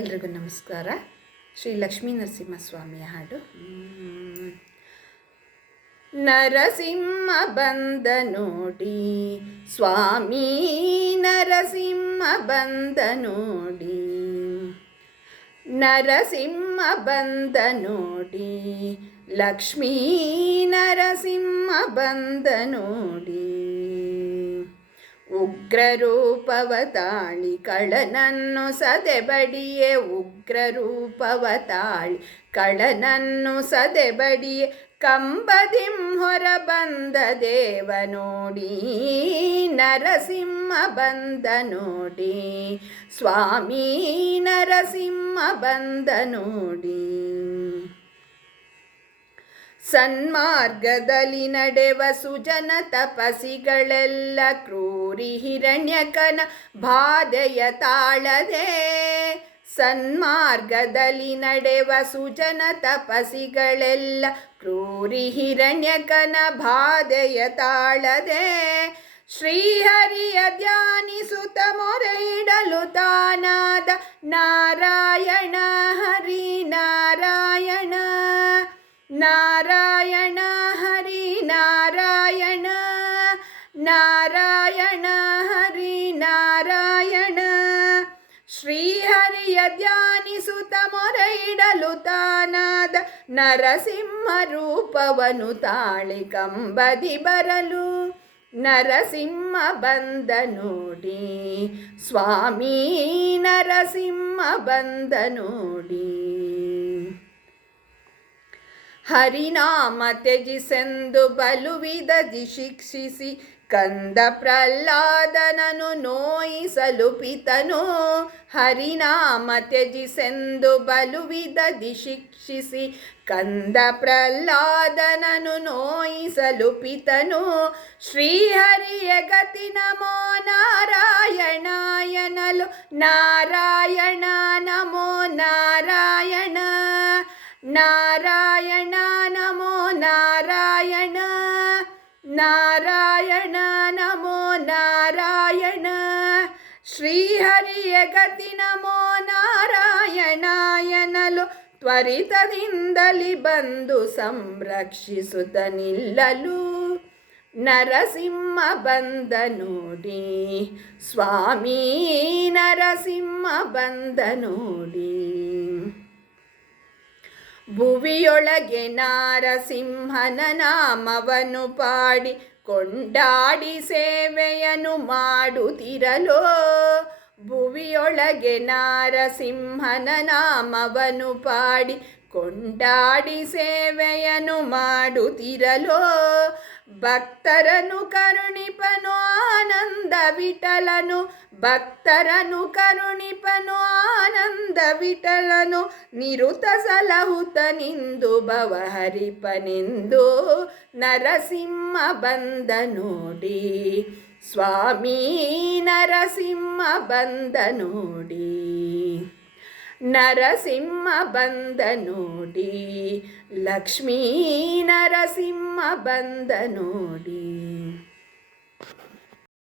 ಎಲ್ರಿಗೂ ನಮಸ್ಕಾರ. ಶ್ರೀ ಲಕ್ಷ್ಮೀ ನರಸಿಂಹಸ್ವಾಮಿಯ ಹಾಡು. ನರಸಿಂಹ ಬಂದ ನೋಡಿ ಸ್ವಾಮಿ, ನರಸಿಂಹ ಬಂದ ನೋಡಿ, ನರಸಿಂಹ ಬಂದ ನೋಡಿ ಲಕ್ಷ್ಮೀ, ನರಸಿಂಹ ಬಂದ ನೋಡಿ. ಉಗ್ರರೂಪವ ತಾಳಿ ಕಳ್ಳನನ್ನು ಸದೆಬಡಿಯೇ, ಉಗ್ರರೂಪವ ತಾಳಿ ಕಳ್ಳನನ್ನು ಸದೆಬಡಿಯೇ, ಕಂಬದಿಂ ಹೊರ ಬಂದ ದೇವ ನೋಡಿ, ನರಸಿಂಹ ಬಂದ ನೋಡಿ ಸ್ವಾಮಿ, ನರಸಿಂಹ ಬಂದ ನೋಡಿ. ಸನ್ಮಾರ್ಗದಲ್ಲಿ ನಡೆವ ಸುಜನ ತಪಸಿಗಳೆಲ್ಲ ಕ್ರೂರಿ ಹಿರಣ್ಯಕನ ಬಾಧೆಯ ತಾಳದೆ, ಸನ್ಮಾರ್ಗದಲ್ಲಿ ನಡೆವ ಸುಜನ ತಪಸಿಗಳೆಲ್ಲ ಕ್ರೂರಿ ಹಿರಣ್ಯಕನ ಬಾಧೆಯ ತಾಳದೆ, ಶ್ರೀಹರಿಯ ಧ್ಯಾನಿಸುತ್ತ ಮೊರೆ ಇಡಲು ತಾನಾದ ನಾರಾಯಣ ಹರಿ ನಾರಾಯಣ, ನಾರಾಯಣ ಹರಿ ನಾರಾಯಣ, ನಾರಾಯಣ ಹರಿ ನಾರಾಯಣ. ಶ್ರೀಹರಿಯ ಧ್ಯಾನಿಸುತ್ತ ಮೊರೆ ಇಡಲು ತಾನಾದ ನರಸಿಂಹ ರೂಪವನು ತಾಳಿ ಕಂಬದಿ ಬರಲು, ನರಸಿಂಹ ಬಂದ ನೋಡಿ ಸ್ವಾಮಿ, ನರಸಿಂಹ ಬಂದ ನೋಡಿ. ಹರಿನಾಮ ತ್ಯಜಿಸೆಂದು ಬಲುವಿಧದಿ ಶಿಕ್ಷಿಸಿ ಕಂದ ಪ್ರಹ್ಲಾದನನು ನೋಯಿಸಲು ಪಿತನು, ಹರಿನಾಮ ತ್ಯಜಿಸೆಂದು ಬಲುವಿಧದಿ ಶಿಕ್ಷಿಸಿ ಕಂದ ಪ್ರಹ್ಲಾದನನು ನೋಯಿಸಲು ಪಿತನು, ಶ್ರೀಹರಿಯ ಗತಿ ನಮೋ ನಾರಾಯಣಾಯನಲು, ನಾರಾಯಣ ನಮೋ ನಾರಾಯಣ, ನಾರಾಯಣ ನಮೋ ನಾರಾಯಣ, ನಾರಾಯಣ ನಮೋ ನಾರಾಯಣ. ಶ್ರೀಹರಿಯ ಗತಿ ನಮೋ ನಾರಾಯಣಾಯನಲು, ತ್ವರಿತದಿಂದಲಿ ಬಂದು ಸಂರಕ್ಷಿಸುತ್ತ ನಿಲ್ಲಲು, ನರಸಿಂಹ ಬಂದ ನೋಡಿ ಸ್ವಾಮಿ, ನರಸಿಂಹ ಬಂದ ನೋಡಿ. ಭುವಿಯೊಳಗೆ ನಾರಸಿಂಹನ ನಾಮವನ್ನು ಪಾಡಿ ಕೊಂಡಾಡಿ ಸೇವೆಯನ್ನು ಮಾಡುತ್ತಿರಲು, ಭುವಿಯೊಳಗೆ ನಾರಸಿಂಹನ ನಾಮವನ್ನು ಪಾಡಿ ಕೊಂಡಾಡಿ ಸೇವೆಯನ್ನು ಮಾಡುತ್ತಿರಲು, ಭಕ್ತರನು ಕರುಣಿಪನು ಆನಂದ ವಿಠಲನು, ಭಕ್ತರನು ಕರುಣಿಪನು ಆನಂದ ವಿಠಲನು, ನಿರುತ ಸಲಹುತ ನಿಂದು ಭವಹರಿಪನೆಂದು, ನರಸಿಂಹ ಬಂದ ನೋಡಿ ಸ್ವಾಮಿ, ನರಸಿಂಹ ಬಂದ ನೋಡಿ, ನರಸಿಂಹ ಬಂದ ನೋಡಿ ಲಕ್ಷ್ಮೀ, ನರಸಿಂಹ ಬಂದ ನೋಡಿ.